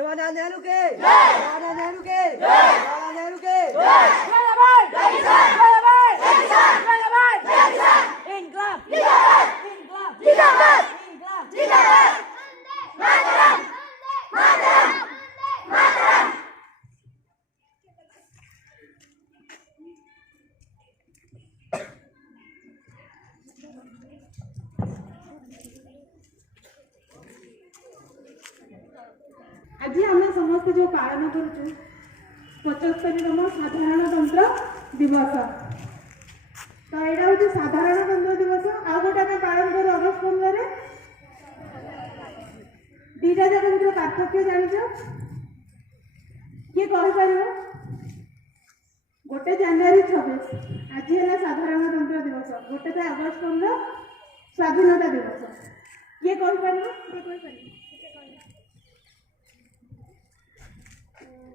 जवाहरलाल नेहरू के जवाहरलाल नेहरू के जवाहरलाल नेहरू के आज आम समस्त जो पालन करुचु 75तम साधारणतंत्र दिवस तो यहाँ हूँ साधारणतंत्र दिवस आ गोटे आम पालन करूँ अगस्ट 15 दीटा जाक भर पार्थक्य जानिच किए कहीपर गोटे जनवरी 26 आज है साधारणतंत्र दिवस गोटे तो अगस्ट 15 स्वाधीनता दिवस किए कहीपर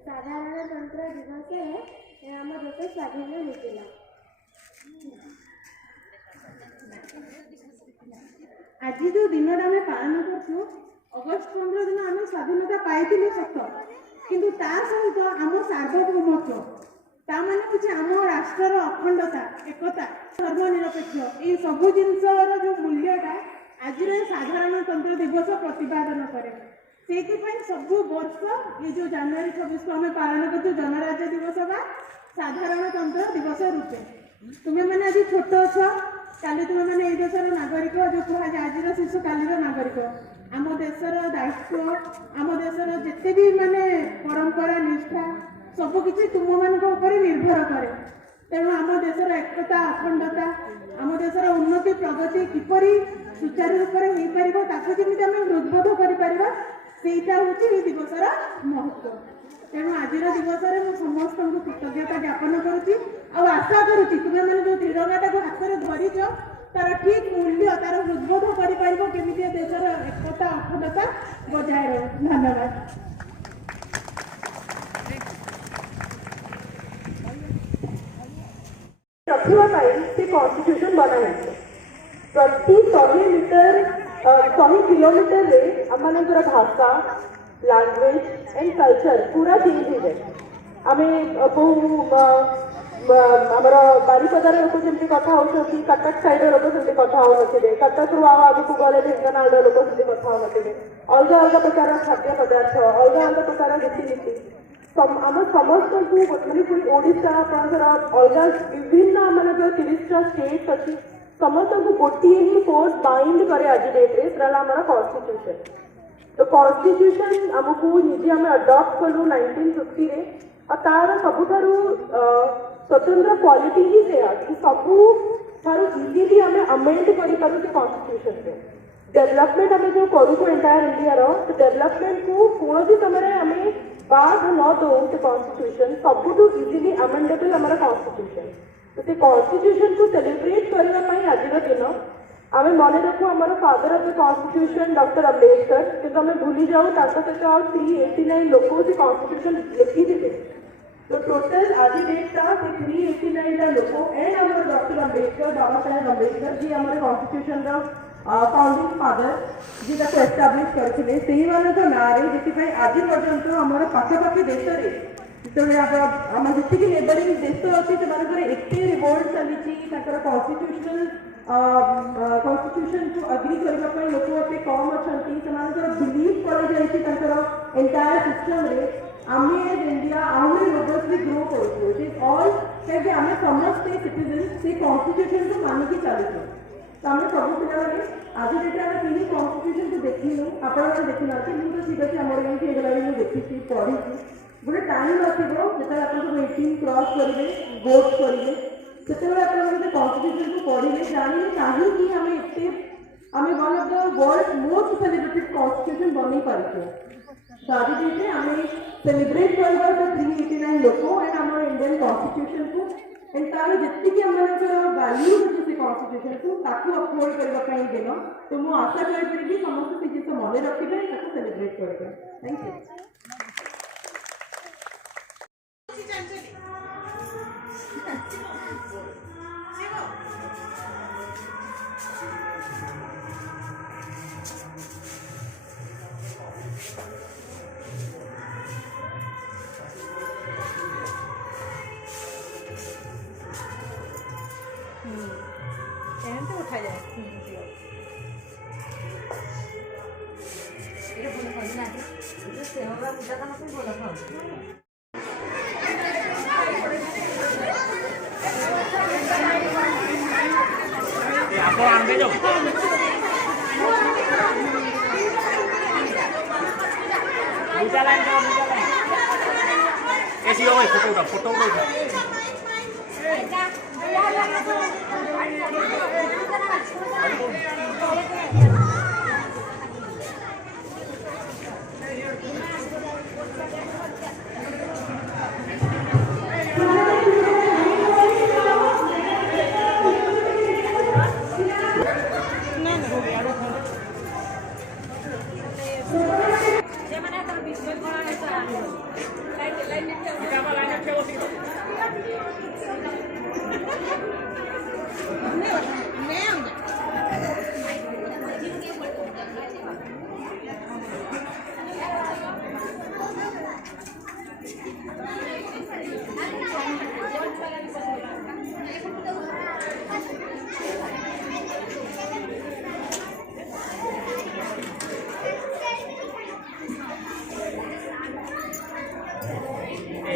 साधारणतंत्र दिवस आम देश स्वाधीन होता आज जो दिन आम पालन कर अगस्ट 15 दिन आम स्वाधीनता पाई सत किंतु ता सहित आम सार्वभौमत्व ता माने कि आम राष्ट्र अखंडता एकता धर्मनिरपेक्ष ये सबू जिनसर जो मूल्यटा आज साधारणतंत्र दिवस प्रतिपादन करे से सबु वर्ष ये जो जनवरी 26 को आम पालन कर जनराज्य दिवस बा साधारणतंत्र दिवस रूपे तुम्हें मैंने आज छोट अच्छ काली तुम्हें मैंने देशर नागरिक जो कह आज शिशु कालीर नागरिक आम देशर दायित्व आम देशर जिते भी माने परंपरा निष्ठा सबकि तुम मान निर्भर करे तेणु आम देशर एकता अखंडता आम देशर उन्नति प्रगति किपरि सुचारू रूप से हो पार जमी आम हृदबोध कर ସେଇଟା ହେଉଛି এই ଦିବସର ମହତ୍ତ୍ୱ। ତେଣୁ ଆଜିର ଦିବସରେ ମୁଁ ସମସ୍ତଙ୍କୁ କୃତଜ୍ଞତା ଜ୍ଞାପନ କରୁଛି ଆଉ ଆଶା କରୁଛି ତୁମେମାନେ ଯେଉଁ ତ୍ରିରଙ୍ଗାଟାକୁ ହାତରେ ଧରିଛ तार ठीक मूल्य तार हृदबोध कर केमी देशर एकता अखंडता बजाय रहे। धन्यवाद। ରଖିବା ପାଇଁ ସେ କନଷ୍ଟିଟ୍ୟୁସନ ବନାଯାଇଛି। ପ୍ରତି 100 ମିଟର 100 କିଲୋମିଟରରେ ଆମମାନଙ୍କର ଭାଷା ଲାଙ୍ଗୁଏଜ ଆଣ୍ଡ କଲଚର ପୁରା ଚେଞ୍ଜ ହେଇଯାଏ। ଆମେ ଆମର ବାରିପଦାର ଲୋକ ଯେମିତି କଥା ହେଉଛନ୍ତି, କଟକ ସାଇଡର ଲୋକ ସେମିତି କଥା ହେଉନଥିବେ, କଟକରୁ ଆଉ ଆଗକୁ ଗଲେ ଢେଙ୍କାନାଳର ଲୋକ ସେମିତି କଥା ହେଉନଥିବେ। ଅଲଗା ଅଲଗା ପ୍ରକାର ଖାଦ୍ୟ ପଦାର୍ଥ, ଅଲଗା ଅଲଗା ପ୍ରକାର ରୀତିନୀତି, ଆମ ସମସ୍ତଙ୍କୁ ମାନେ ପୁଣି ଓଡ଼ିଶା ଆପଣଙ୍କର ଅଲଗା ବିଭିନ୍ନ ଆମମାନଙ୍କର 30ଟା ଷ୍ଟେଟ୍ ଅଛି, ସମସ୍ତଙ୍କୁ ଗୋଟିଏ ହିଁ ଫୋର୍ସ ବାଇଣ୍ଡ କରେ ଆଜି ଡେଟ୍ରେ, ସେଟା ହେଲା ଆମର କନଷ୍ଟିଟ୍ୟୁସନ। ତ କନଷ୍ଟିଟ୍ୟୁସନ ଆମକୁ ନିଜେ ଆମେ ଆଡପ୍ଟ କଲୁ 1950ରେ। ଆଉ ତାର ସବୁଠାରୁ ସ୍ୱତନ୍ତ୍ର କ୍ୱାଲିଟି ହିଁ ସେୟା କି ସବୁଠାରୁ ଇଜିଲି ଆମେ ଆମେଣ୍ଡ କରିପାରୁ ସେ କନଷ୍ଟିଟ୍ୟୁସନରେ। ଡେଭଲପମେଣ୍ଟ ଆମେ ଯେଉଁ କରୁଛୁ ଏଣ୍ଟାୟାର ଇଣ୍ଡିଆର, ସେ ଡେଭଲପମେଣ୍ଟକୁ କୌଣସି ସମୟରେ ଆମେ ବାଦ ନ ଦଉ ସେ କନଷ୍ଟିଟ୍ୟୁସନ, ସବୁଠୁ ଇଜିଲି ଆମେଣ୍ଡେବଲ ଆମର କନଷ୍ଟିଟ୍ୟୁସନ। ତ ସେ କନଷ୍ଟିଟ୍ୟୁସନକୁ ସେଲିବ୍ରେଟ୍ କରିବା ପାଇଁ ଆଜିର ଦିନ ଆମେ ମନେ ରଖୁ ଆମର father of the constitution doctor Ambedkar, କିନ୍ତୁ ଆମେ ଭୁଲି ଯାଉ ତାଙ୍କ ସହିତ ଆଉ 389 ଲୋକ ସେ କନଷ୍ଟିଟ୍ୟୁସନ ଲେଖିଥିଲେ। ତ ଟୋଟାଲ ଆଜି ଡେଟ୍ଟା ସେ 389ଟା ଲୋକ ଏଣ୍ଡ ଆମର ଡକ୍ଟର ଆମ୍ବେଦକର, ବାବା ସାହେବ ଆମ୍ବେଦକର, ଯିଏ ଆମର କନଷ୍ଟିଟ୍ୟୁସନର फाउंडिंग फादर जी ताको एस्टाब्लिश करथिले, सेही मानक नारे जेतिपाई आज पर्यंत हमर पाखापाखि देश रे जेतबे हम जेति कि नेबरिंग देश अछि सेमानकर एते रिवोल्ट चलीछि, ताकर कॉन्स्टिट्यूशन को अग्री करबा पई लोक एते कम अछंती, सेमानकर बिलीव पड़े जाइछि ताकर एंटायर सिस्टम रे। आमे इंडिया आउरी robustly grow करछु, it is all कि आमे समस्त सिटीजन से कॉन्स्टिट्यूशन को मानि कि चलिछु। तो आम सब पिला आज डेट आम कि कन्स्टिट्यूशन को देखिनु, आपण देखी ना मुझे ठीक अच्छे आम ये देखी पढ़ी गोटे टाइम आसो जो आप 18 क्रॉस करेंगे भोट करेंगे से कन्स्टिट्यूशन को पढ़े जाने कहीं आम एत आम one of the world most celebrated constitution बन पारे। तो आज डेट आम सेलिब्रेट करवा 389 लोक एंड आम इंडियन कन्स्टिट्यूशन को एंड तार जी आम वैल्यू अच्छे से कन्स्टिट्यूशन को अपहोल्ड करने दिन। तो मुझे आशा करी समस्त से जिस मन रखिए सेलिब्रेट करेंगे। Thank you. उठा जाए आप आगे जाओ दूसरा लाइन जाओ, दूसरा लाइन ऐसी हो गई। फोटो उठा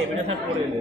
बेटा साथ पड़े ले